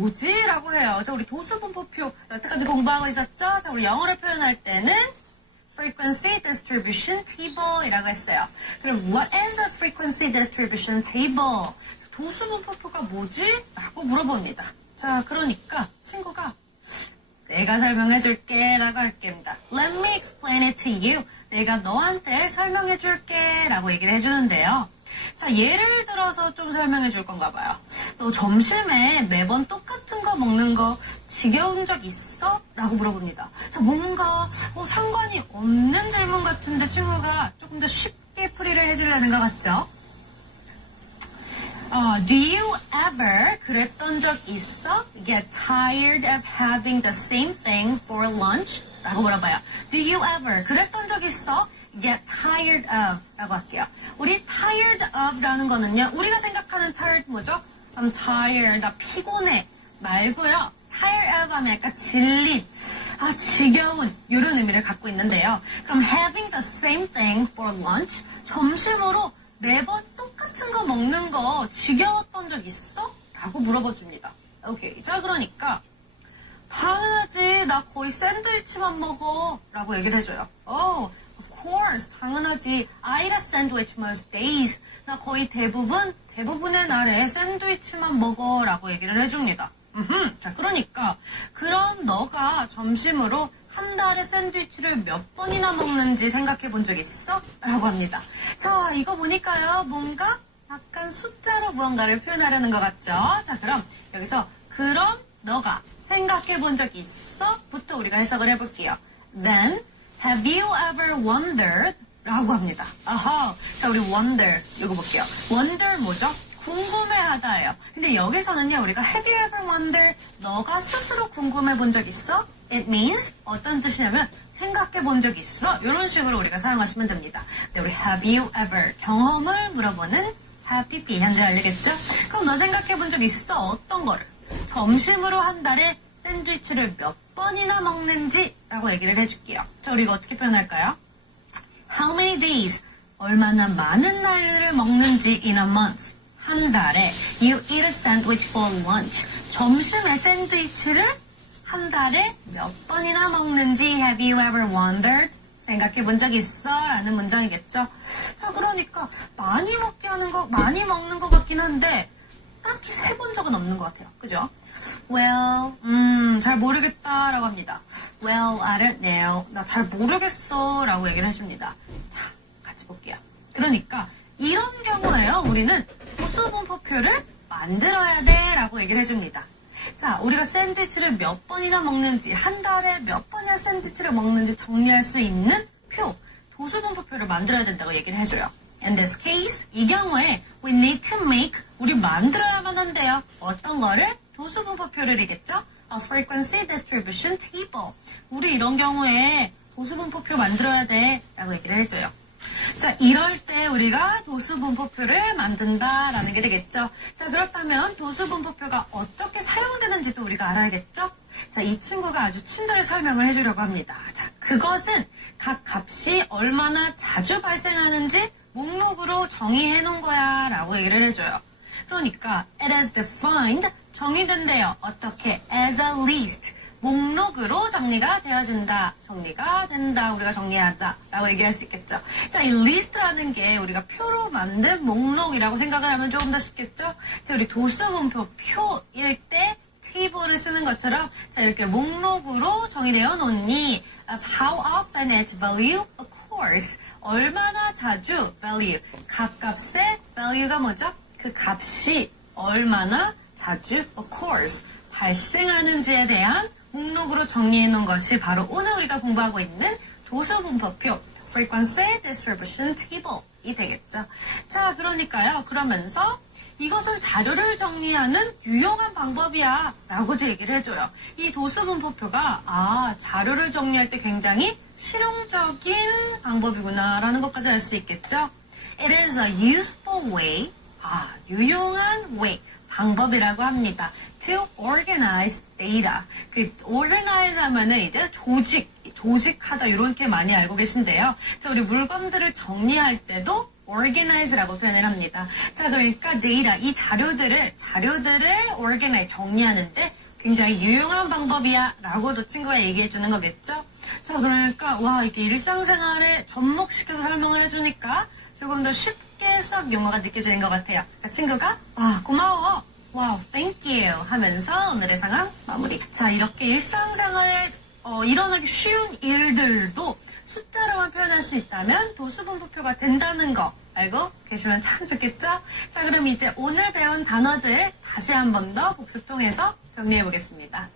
뭐지? 라고 해요. 자, 우리 도수분포표 여태까지 공부하고 있었죠? 자, 우리 영어로 표현할 때는 frequency distribution table 이라고 했어요. 그럼 what is a frequency distribution table? 도수분포표가 뭐지? 라고 물어봅니다. 자, 그러니까 친구가 내가 설명해 줄게 라고 할 겁니다. Let me explain it to you. 내가 너한테 설명해 줄게 라고 얘기를 해주는데요. 자, 예를 들어서 좀 설명해 줄 건가 봐요. 너 점심에 매번 똑같은 거 먹는 거 지겨운 적 있어? 라고 물어봅니다. 자, 뭔가 상관이 없는 질문 같은데 친구가 조금 더 쉽게 풀이를 해주려는 것 같죠? Do you ever 그랬던 적 있어? Get tired of having the same thing for lunch? 라고 물어봐요. Do you ever 그랬던 적 있어? Get tired of 라고 할게요. 우리 tired of 라는 거는요. 우리가 생각하는 tired 뭐죠? I'm tired. 나 피곤해. 말고요. tired of 하면 약간 질린, 지겨운 이런 의미를 갖고 있는데요. 그럼 having the same thing for lunch 점심으로 매번 똑같은 거 먹는 거 지겨웠던 적 있어? 라고 물어봐 줍니다. 오케이. 자, 그러니까 당연하지. 나 거의 샌드위치만 먹어. 라고 얘기를 해줘요. Oh, of course. 당연하지. I eat a sandwich most days. 나 거의 대부분의 날에 샌드위치만 먹어. 라고 얘기를 해줍니다. 자, 그러니까 그럼 너가 점심으로 한 달에 샌드위치를 몇 번이나 먹는지 생각해 본 적 있어? 라고 합니다. 자, 이거 보니까요. 뭔가 약간 숫자로 무언가를 표현하려는 것 같죠? 자, 그럼 여기서 그럼 너가 생각해 본 적 있어? 부터 우리가 해석을 해볼게요. Then, have you ever wondered? 라고 합니다. 아하. 자, 우리 wonder 이거 볼게요. wonder 뭐죠? 궁금해하다예요. 근데 여기서는요, 우리가 have you ever wondered? 너가 스스로 궁금해 본 적 있어? It means 어떤 뜻이냐면 생각해 본 적 있어? 이런 식으로 우리가 사용하시면 됩니다. 네, 우리 have you ever 경험을 물어보는 have be 현재 알겠죠? 그럼 너 생각해 본 적 있어? 어떤 거를? 점심으로 한 달에 샌드위치를 몇 번이나 먹는지 라고 얘기를 해줄게요. 자, 우리 이거 어떻게 표현할까요? How many days? 얼마나 많은 날을 먹는지 in a month. 한 달에 you eat a sandwich for lunch. 점심에 샌드위치를 한 달에 몇 번이나 먹는지 have you ever wondered? 생각해 본 적 있어? 라는 문장이겠죠. 자, 그러니까 많이 먹는 것 같긴 한데 딱히 세본 적은 없는 것 같아요. 그죠? Well, 잘 모르겠다 라고 합니다. Well, I don't know. 나 잘 모르겠어 라고 얘기를 해줍니다. 자, 같이 볼게요. 그러니까 이런 경우에요. 우리는 도수분포표를 만들어야 돼 라고 얘기를 해줍니다. 자, 우리가 샌드위치를 몇 번이나 먹는지, 한 달에 몇 번이나 샌드위치를 먹는지 정리할 수 있는 표, 도수분포표를 만들어야 된다고 얘기를 해줘요. In this case, 이 경우에 we need to make, 우리 만들어야만 한대요. 어떤 거를? 도수분포표를이겠죠? A frequency distribution table. 우리 이런 경우에 도수분포표 만들어야 돼 라고 얘기를 해줘요. 자, 이럴 때 우리가 도수분포표를 만든다라는 게 되겠죠. 자, 그렇다면 도수분포표가 어떻게 사용되는지도 우리가 알아야겠죠? 자, 이 친구가 아주 친절히 설명을 해주려고 합니다. 자, 그것은 각 값이 얼마나 자주 발생하는지 목록으로 정의해 놓은 거야 라고 얘기를 해줘요. 그러니까 it is defined, 정의된대요. 어떻게? as a list. 목록으로 정리가 되어진다. 정리가 된다. 우리가 정리한다. 라고 얘기할 수 있겠죠. 자, 이 리스트라는 게 우리가 표로 만든 목록이라고 생각을 하면 조금 더 쉽겠죠? 자, 우리 도수분표 표일 때 테이블을 쓰는 것처럼 자, 이렇게 목록으로 정의되어 놓니 how often its value occurs. 얼마나 자주 value. 각 값의 value가 뭐죠? 그 값이 얼마나 자주 occurs. 발생하는지에 대한 목록으로 정리해 놓은 것이 바로 오늘 우리가 공부하고 있는 도수분포표 frequency distribution table이 되겠죠. 자, 그러니까요. 그러면서 이것은 자료를 정리하는 유용한 방법이야 라고도 얘기를 해줘요. 이 도수분포표가 자료를 정리할 때 굉장히 실용적인 방법이구나 라는 것까지 알 수 있겠죠. It is a useful way, 유용한 way, 방법이라고 합니다. To organize data. 그 organize 하면은 이제 조직하다 이렇게 많이 알고 계신데요. 자, 우리 물건들을 정리할 때도 organize라고 표현을 합니다. 자, 그러니까 data, 이 자료들을 organize, 정리하는데 굉장히 유용한 방법이야 라고도 친구가 얘기해 주는 거겠죠. 자, 그러니까 와, 이렇게 일상생활에 접목시켜서 설명을 해주니까 조금 더 쉽게 수학 용어가 느껴지는 것 같아요. 그러니까 친구가 와, 고마워, 와우, thank you 하면서 오늘의 상황 마무리. 자, 이렇게 일상생활에 일어나기 쉬운 일들도 숫자로만 표현할 수 있다면 도수분포표가 된다는 거 알고 계시면 참 좋겠죠? 자, 그럼 이제 오늘 배운 단어들 다시 한 번 더 복습 통해서 정리해 보겠습니다.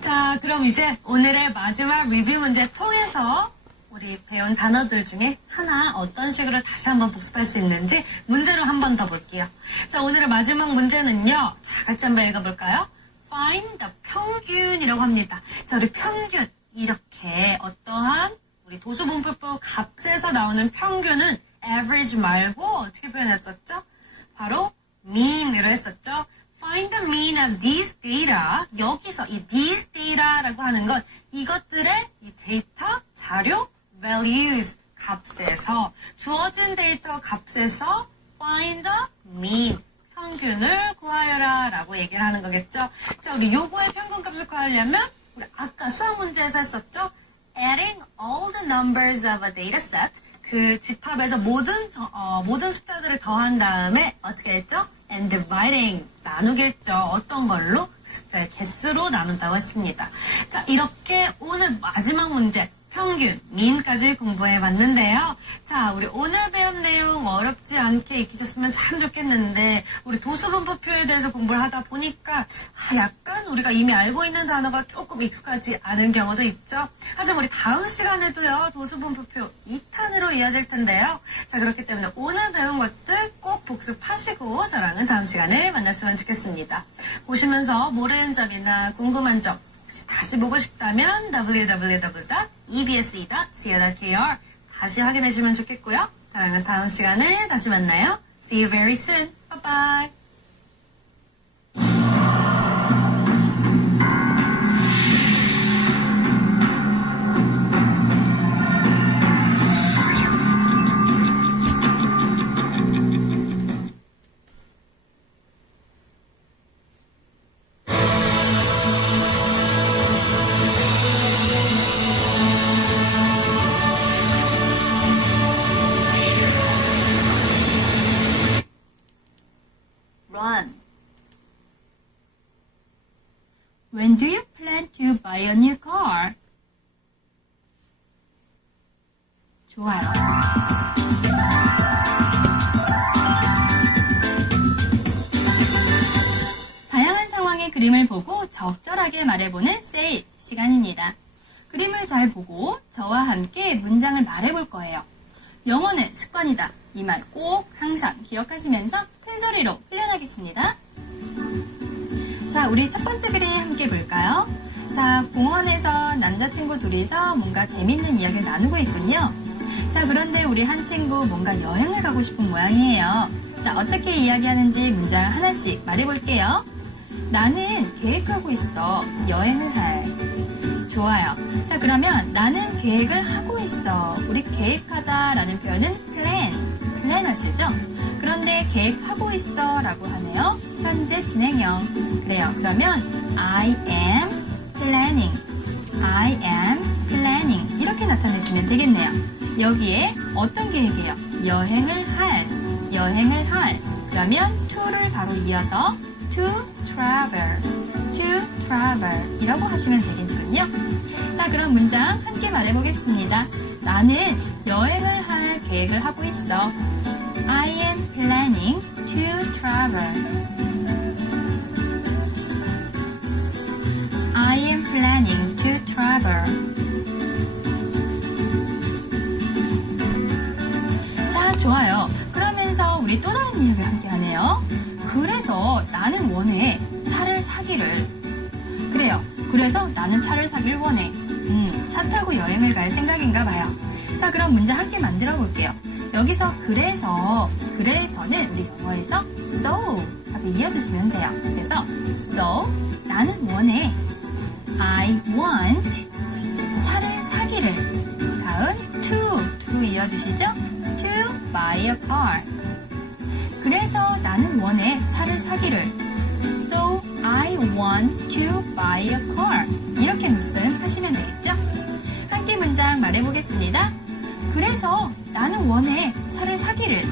자, 그럼 이제 오늘의 마지막 리뷰 문제 통해서 우리 배운 단어들 중에 하나 어떤 식으로 다시 한번 복습할 수 있는지 문제로 한 번 더 볼게요. 자, 오늘의 마지막 문제는요. 자, 같이 한번 읽어볼까요? Find the 평균이라고 합니다. 자, 우리 평균. 이렇게 어떠한 우리 도수분포표 값에서 나오는 평균은 average 말고 어떻게 표현했었죠? 바로 mean으로 했었죠. Find the mean of these data. 여기서 이 these data라고 하는 건 이것들의 이 데이터, 자료, values 값에서 주어진 데이터 값에서 find the mean 평균을 구하여라 라고 얘기를 하는 거겠죠. 자, 우리 요거의 평균값을 구하려면 우리 아까 수학 문제에서 했었죠. Adding all the numbers of a data set. 그 집합에서 모든 숫자들을 더한 다음에 어떻게 했죠? And dividing 나누겠죠. 어떤 걸로? 그 숫자의 개수로 나눈다고 했습니다. 자, 이렇게 오늘 마지막 문제 평균, mean까지 공부해봤는데요. 자, 우리 오늘 배운 내용 어렵지 않게 익히셨으면 참 좋겠는데 우리 도수분포표에 대해서 공부를 하다 보니까 약간 우리가 이미 알고 있는 단어가 조금 익숙하지 않은 경우도 있죠. 하지만 우리 다음 시간에도요. 도수분포표 2탄으로 이어질 텐데요. 자, 그렇기 때문에 오늘 배운 것들 꼭 복습하시고 저랑은 다음 시간에 만났으면 좋겠습니다. 보시면서 모르는 점이나 궁금한 점 다시 보고 싶다면 www.ebse.co.kr 다시 확인해 주시면 좋겠고요. 저랑은 다음 시간에 다시 만나요. See you very soon. Bye bye. When do you plan to buy a new car? 좋아요. 다양한 상황의 그림을 보고 적절하게 말해보는 say 시간입니다. 그림을 잘 보고 저와 함께 문장을 말해볼 거예요. 영어는 습관이다. 이 말 꼭 항상 기억하시면서 큰 소리로 훈련하겠습니다. 자, 우리 첫 번째 그림 함께 볼까요? 자, 공원에서 남자친구 둘이서 뭔가 재밌는 이야기를 나누고 있군요. 자, 그런데 우리 한 친구 뭔가 여행을 가고 싶은 모양이에요. 자, 어떻게 이야기하는지 문장 하나씩 말해볼게요. 나는 계획하고 있어. 여행을 할. 좋아요. 자, 그러면 나는 계획을 하고 있어. 우리 계획하다 라는 표현은 plan을 쓰죠? 그런데 계획하고 있어 라고 하네요. 현재 진행형. 그래요. 그러면 I am planning. 이렇게 나타내시면 되겠네요. 여기에 어떤 계획이에요? 여행을 할. 그러면 to를 바로 이어서 to travel 이라고 하시면 되겠군요. 자, 그럼 문장 함께 말해보겠습니다. 나는 여행을 할 계획을 하고 있어. I am planning to travel. I am planning to travel. 자, 좋아요. 그러면서 우리 또 다른 이야기를 함께 하네요. 그래서 나는 원해 차를 사기를. 그래요. 그래서 나는 차를 사기를 원해. 차 타고 여행을 갈 생각인가 봐요. 자, 그럼 문장 함께 만들어 볼게요. 여기서 그래서는 우리 영어에서 so 하고 이어주시면 돼요. 그래서 so 나는 원해. I want 차를 사기를. 다음 to 이어주시죠. To buy a car. 그래서 나는 원해 차를 사기를. So I want to buy a car. 이렇게 문씀 하시면 되겠죠? 함께 문장 말해보겠습니다. 그래서 나는 원해 차를 사기를.